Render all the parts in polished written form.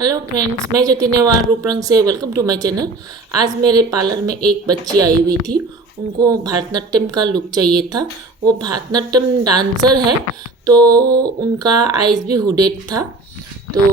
Hello friends, मैं ज्योति नेवार रूप रंग से वेलकम टू माय चैनल। आज मेरे पार्लर में एक बच्ची आई हुई थी। उनको भरतनाट्यम का लुक चाहिए था। वो भरतनाट्यम डांसर है, तो उनका आईज भी हुडेड था, तो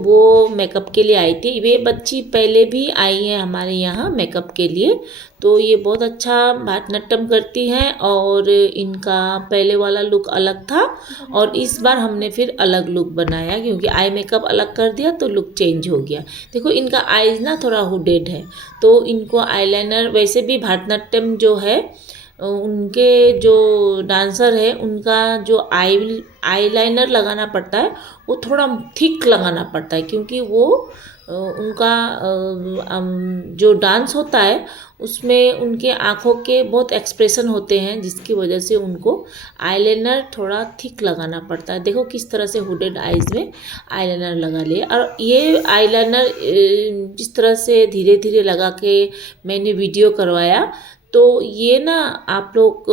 वो मेकअप के लिए आई थी। वे बच्ची पहले भी आई है हमारे यहाँ मेकअप के लिए, तो ये बहुत अच्छा भरतनाट्यम करती हैं और इनका पहले वाला लुक अलग था और इस बार हमने फिर अलग लुक बनाया क्योंकि आई मेकअप अलग कर दिया तो लुक चेंज हो गया। देखो इनका आईज ना थोड़ा हुडेड है, तो इनको आईलाइनर, वैसे भी भरतनाट्यम जो है उनके जो डांसर है उनका जो आईलाइनर लगाना पड़ता है वो थोड़ा थिक लगाना पड़ता है क्योंकि वो उनका जो डांस होता है उसमें उनके आँखों के बहुत एक्सप्रेशन होते हैं, जिसकी वजह से उनको आईलाइनर थोड़ा थिक लगाना पड़ता है। देखो किस तरह से हुडेड आईज में आईलाइनर लगा लिया। और ये आईलाइनर जिस तरह से धीरे धीरे लगा के मैंने वीडियो करवाया, तो ये ना आप लोग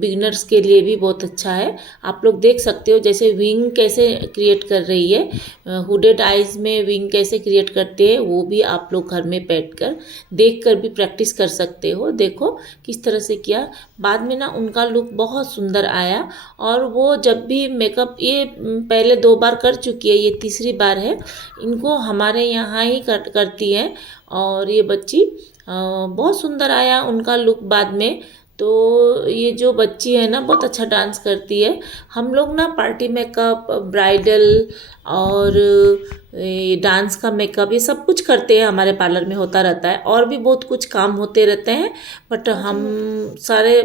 बिगनर्स के लिए भी बहुत अच्छा है। आप लोग देख सकते हो जैसे विंग कैसे क्रिएट कर रही है, हुडेड आइज़ में विंग कैसे क्रिएट करते हैं, वो भी आप लोग घर में बैठ कर देख कर भी प्रैक्टिस कर सकते हो। देखो किस तरह से किया, बाद में ना उनका लुक बहुत सुंदर आया। और वो जब भी मेकअप, ये पहले 2 बार कर चुकी है, ये तीसरी बार है। इनको हमारे यहाँ ही करती है और ये बच्ची बहुत सुंदर आया उनका लुक बाद में। तो ये जो बच्ची है ना बहुत अच्छा डांस करती है। हम लोग ना पार्टी मेकअप, ब्राइडल और डांस का मेकअप ये सब कुछ करते हैं, हमारे पार्लर में होता रहता है। और भी बहुत कुछ काम होते रहते हैं, बट हम सारे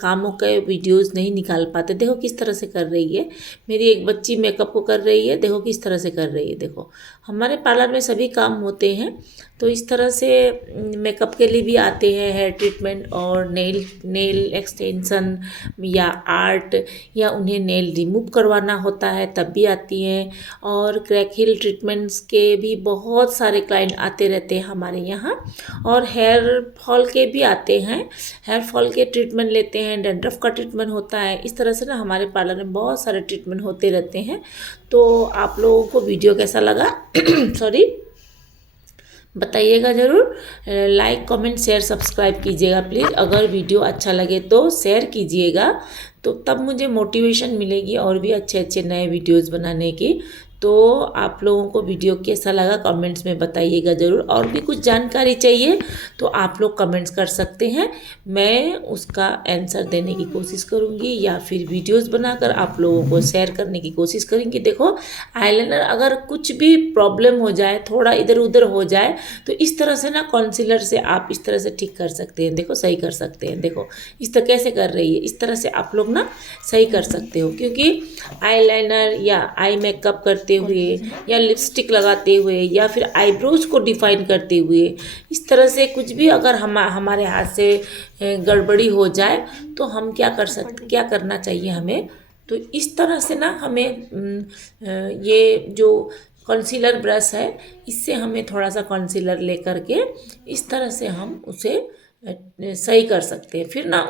कामों के वीडियोस नहीं निकाल पाते। देखो किस तरह से कर रही है मेरी एक बच्ची, मेकअप को कर रही है। देखो किस तरह से कर रही है। देखो हमारे पार्लर में सभी काम होते हैं, तो इस तरह से मेकअप के लिए भी आते हैं, हेयर ट्रीटमेंट और नेल एक्सटेंशन या आर्ट, या उन्हें नेल रिमूव करवाना होता है तब भी आती हैं। और क्रैक हिल ट्रीटमेंट्स के भी बहुत सारे क्लाइंट आते रहते हैं हमारे यहाँ। और हेयर फॉल के भी आते हैं, हेयर फॉल के ट्रीटमेंट लेते हैं, डैंड्रफ का ट्रीटमेंट होता है। इस तरह से ना हमारे पार्लर में बहुत सारे ट्रीटमेंट होते रहते हैं। तो आप लोगों को वीडियो कैसा लगा सॉरी बताइएगा ज़रूर। लाइक कमेंट शेयर सब्सक्राइब कीजिएगा प्लीज़। अगर वीडियो अच्छा लगे तो शेयर कीजिएगा, तो तब मुझे मोटिवेशन मिलेगी और भी अच्छे अच्छे नए वीडियोस बनाने की। तो आप लोगों को वीडियो कैसा लगा कमेंट्स में बताइएगा ज़रूर। और भी कुछ जानकारी चाहिए तो आप लोग कमेंट्स कर सकते हैं, मैं उसका आंसर देने की कोशिश करूँगी या फिर वीडियोस बनाकर आप लोगों को शेयर करने की कोशिश करेंगे। देखो आईलाइनर अगर कुछ भी प्रॉब्लम हो जाए, थोड़ा इधर उधर हो जाए, तो इस तरह से ना कंसीलर से आप इस तरह से ठीक कर सकते हैं। देखो सही कर सकते हैं। देखो इस तरह कैसे कर रही है, इस तरह से आप लोग ना सही कर सकते हो। क्योंकि आईलाइनर या आई मेकअप करते हुए या लिपस्टिक लगाते हुए या फिर आईब्रोज को डिफाइन करते हुए इस तरह से कुछ भी अगर हमारे हाथ से गड़बड़ी हो जाए तो हम क्या कर सकते, क्या करना चाहिए हमें। तो इस तरह से ना हमें ये जो कंसीलर ब्रश है, इससे हमें थोड़ा सा कंसीलर लेकर के इस तरह से हम उसे सही कर सकते हैं। फिर ना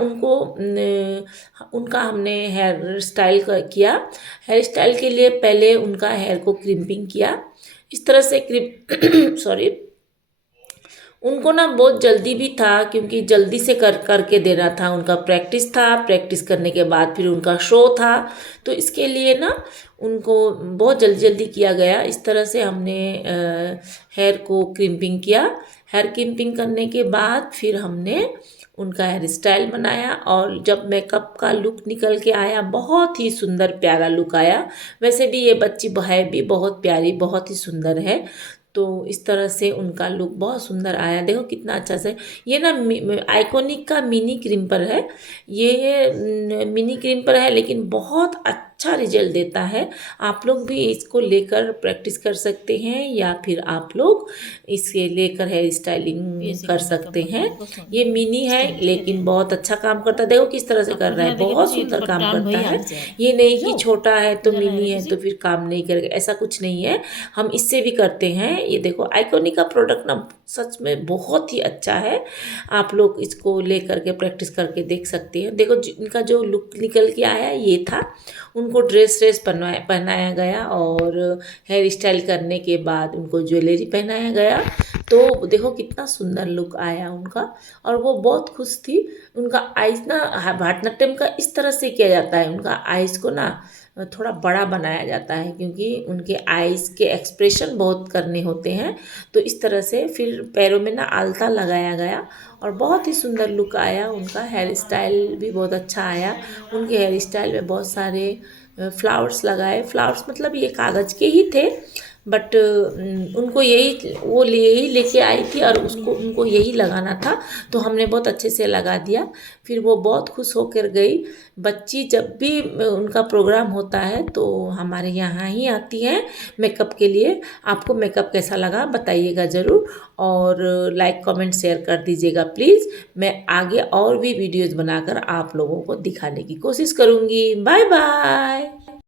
उनका हमने हेयर स्टाइल किया। हेयर स्टाइल के लिए पहले उनका हेयर को क्रिम्पिंग किया, इस तरह से सॉरी, उनको ना बहुत जल्दी भी था क्योंकि जल्दी से करके देना था। उनका प्रैक्टिस था, प्रैक्टिस करने के बाद फिर उनका शो था, तो इसके लिए ना उनको बहुत जल्दी जल्दी किया गया। इस तरह से हमने हेयर को क्रिम्पिंग किया। हेयर क्रिम्पिंग करने के बाद फिर हमने उनका हेयर स्टाइल बनाया और जब मेकअप का लुक निकल के आया, बहुत ही सुंदर प्यारा लुक आया। वैसे भी ये बच्ची है भी बहुत प्यारी, बहुत ही सुंदर है। तो इस तरह से उनका लुक बहुत सुंदर आया। देखो कितना अच्छा से, ये ना आइकॉनिक का मिनी क्रिम्पर है। ये मिनी क्रिम्पर है लेकिन बहुत अच्छा रिजल्ट देता है। आप लोग भी इसको लेकर प्रैक्टिस कर सकते हैं या फिर आप लोग इसे लेकर हेयर स्टाइलिंग कर सकते हैं। ये मिनी है लेकिन बहुत अच्छा काम करता है। देखो किस तरह से कर रहा है, बहुत सुंदर काम करता है। ये नहीं कि छोटा है तो मिनी है तो फिर काम नहीं करेगा, ऐसा कुछ नहीं है। हम इससे भी करते हैं। ये देखो आइकॉनिक का प्रोडक्ट ना सच में बहुत ही अच्छा है। आप लोग इसको लेकर के प्रैक्टिस करके देख सकते हैं। देखो इनका जो लुक निकल के आया ये था। उनको ड्रेस पहनाया गया और हेयर स्टाइल करने के बाद उनको ज्वेलरी पहनाया गया। तो देखो कितना सुंदर लुक आया उनका और वो बहुत खुश थी। उनका आइज़ ना भरतनाट्यम का इस तरह से किया जाता है, उनका आइज़ को ना थोड़ा बड़ा बनाया जाता है क्योंकि उनके आइज़ के एक्सप्रेशन बहुत करने होते हैं। तो इस तरह से फिर पैरों में ना आलता लगाया गया और बहुत ही सुंदर लुक आया उनका। हेयर स्टाइल भी बहुत अच्छा आया। उनके हेयर स्टाइल में बहुत सारे फ्लावर्स लगाए। फ्लावर्स मतलब ये कागज़ के ही थे, बट उनको यही वो यही लेके आई थी और उसको उनको यही लगाना था, तो हमने बहुत अच्छे से लगा दिया। फिर वो बहुत खुश होकर गई। बच्ची जब भी उनका प्रोग्राम होता है तो हमारे यहाँ ही आती हैं मेकअप के लिए। आपको मेकअप कैसा लगा बताइएगा ज़रूर और लाइक कमेंट शेयर कर दीजिएगा प्लीज़। मैं आगे और भी वीडियोज़ बनाकर आप लोगों को दिखाने की कोशिश करूँगी। Bye bye.